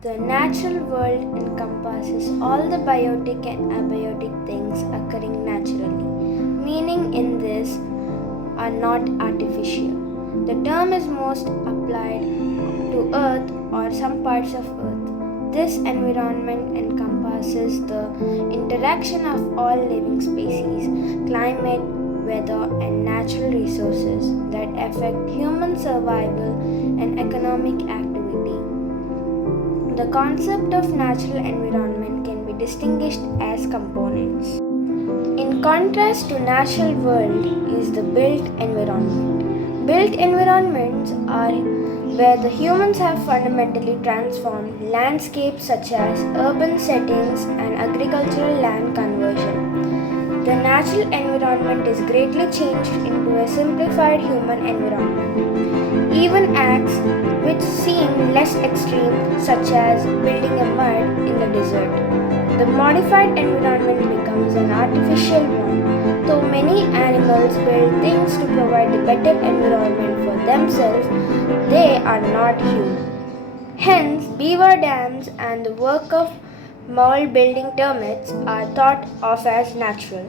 The natural world encompasses all the biotic and abiotic things occurring naturally, meaning in this are not artificial. The term is most applied to Earth or some parts of Earth. This environment encompasses the interaction of all living species, climate, weather, and natural resources that affect human survival and economic activity. The concept of natural environment can be distinguished as components. In contrast to natural world is the built environment. Built environments are where the humans have fundamentally transformed landscapes such as urban settings and agricultural land conversion. The natural environment is greatly changed into a simplified human environment. Even acts which seem less extreme, such as building a mud in the desert. The modified environment becomes an artificial one. Though many animals build things to provide a better environment for themselves, they are not human. Hence, beaver dams and the work of mound building termites are thought of as natural.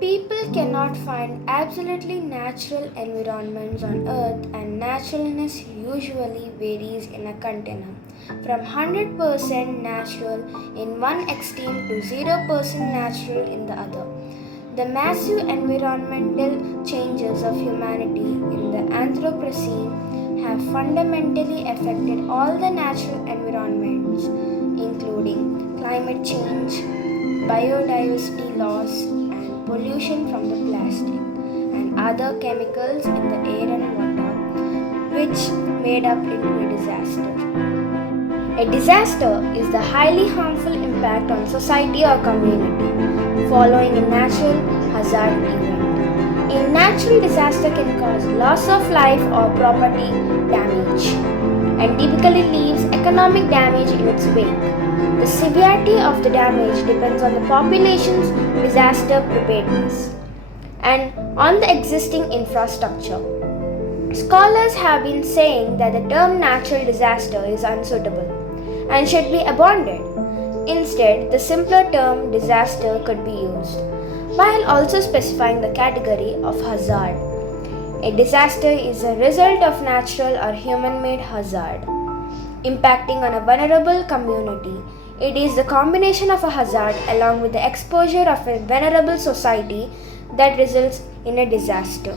People cannot find absolutely natural environments on Earth, and naturalness usually varies in a continuum from 100% natural in one extreme to 0% natural in the other. The massive environmental changes of humanity in the Anthropocene have fundamentally affected all the natural environments, including climate change, biodiversity loss, pollution from the plastic and other chemicals in the air and water, which made up into a disaster. A disaster is the highly harmful impact on society or community following a natural hazard event. A natural disaster can cause loss of life or property damage and typically leaves economic damage in its wake. The severity of the damage depends on the population's disaster preparedness and on the existing infrastructure. Scholars have been saying that the term natural disaster is unsuitable and should be abandoned. Instead, the simpler term disaster could be used, while also specifying the category of hazard. A disaster is a result of natural or human-made hazard impacting on a vulnerable community. It is the combination of a hazard along with the exposure of a vulnerable society that results in a disaster.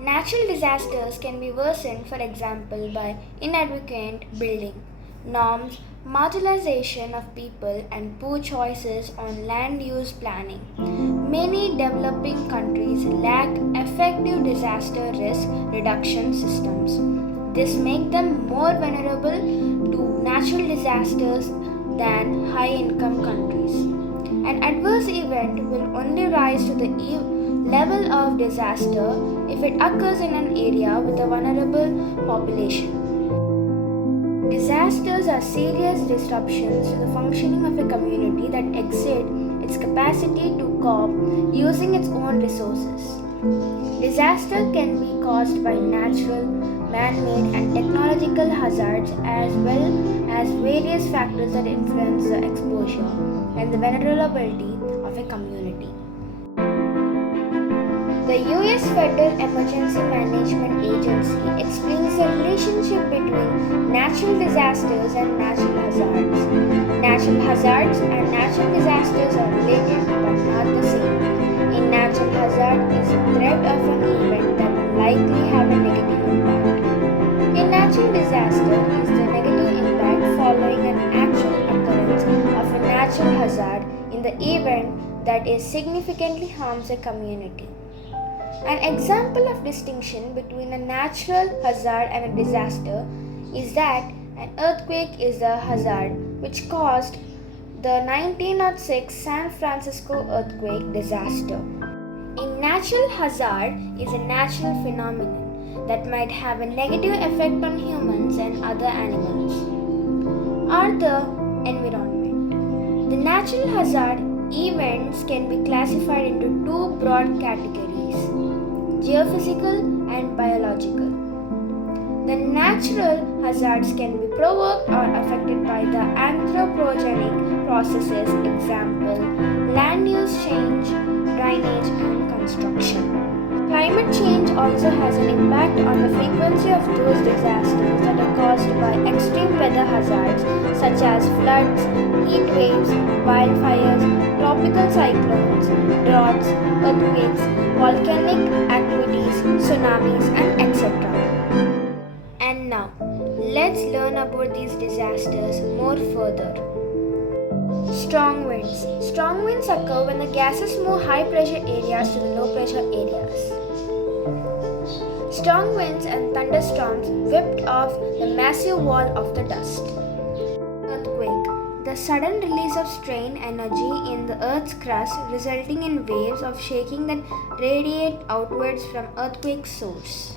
Natural disasters can be worsened, for example, by inadequate building norms, marginalization of people, and poor choices on land use planning. Many developing countries lack effective disaster risk reduction systems. This makes them more vulnerable to natural disasters than high-income countries. An adverse event will only rise to the level of disaster if it occurs in an area with a vulnerable population. Disasters are serious disruptions to the functioning of a community that exceed its capacity to cope using its own resources. Disaster can be caused by natural, man-made, and technological hazards as well as various factors that influence the exposure and the vulnerability of a community. The US Federal Emergency Management Agency explains the relationship between natural disasters and natural hazards. Natural hazards and natural disasters are related but not the same. A natural hazard is a threat of an event that will likely have a negative impact. A natural disaster is the negative impact following an actual occurrence of a natural hazard in the event that is significantly harms a community. An example of distinction between a natural hazard and a disaster is that an earthquake is a hazard which caused the 1906 San Francisco earthquake disaster. A natural hazard is a natural phenomenon that might have a negative effect on humans and other animals or the environment. The natural hazard events can be classified into two broad categories: geophysical and biological. The natural hazards can be provoked or affected by the anthropogenic processes, example, land use change, drainage, and construction. Climate change also has an impact on the frequency of those disasters that are caused by extreme weather hazards such as floods, heat waves, wildfires, tropical cyclones, droughts, earthquakes, volcanic activities, tsunamis, and etc. And now, let's learn about these disasters more further. Strong winds. Strong winds occur when the gases move high pressure areas to the low pressure areas. Strong winds and thunderstorms whipped off the massive wall of the dust. Earthquake. The sudden release of strain energy in the Earth's crust resulting in waves of shaking that radiate outwards from earthquake source.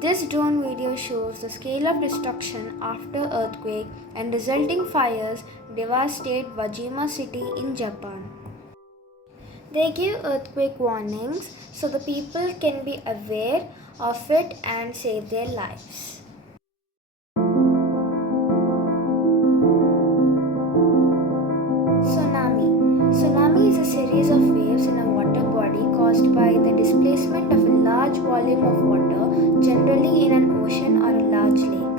This drone video shows the scale of destruction after earthquake and resulting fires devastate Wajima city in Japan. They give earthquake warnings so the people can be aware of it and save their lives. Tsunami. Tsunami is a series of waves in a water body caused by the displacement of a large volume of water, generally in an ocean or a large lake.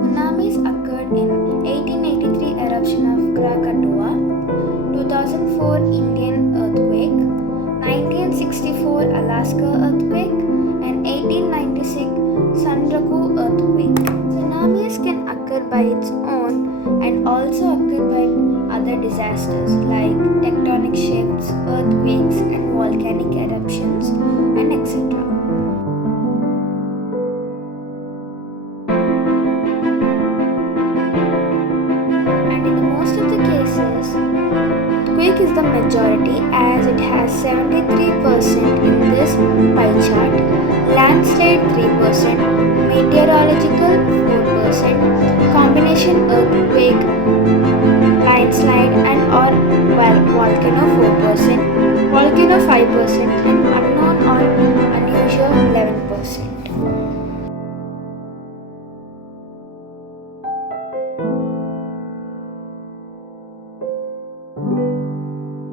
Tsunamis occurred in 1883 eruption of Krakatoa, 2004 Indian earthquake, 1964 Alaska earthquake, and 1896 Sanraku earthquake. Tsunamis can occur by its own and also occur by other disasters like tectonic shifts, earthquakes, and volcanic eruptions, and etc. And in the most of the cases, earthquake is the majority as it has 73% in this pie chart, landslide 3%, meteorological 4%, combination earthquake, landslide and or volcano 4%, volcano 5%, and unknown or unusual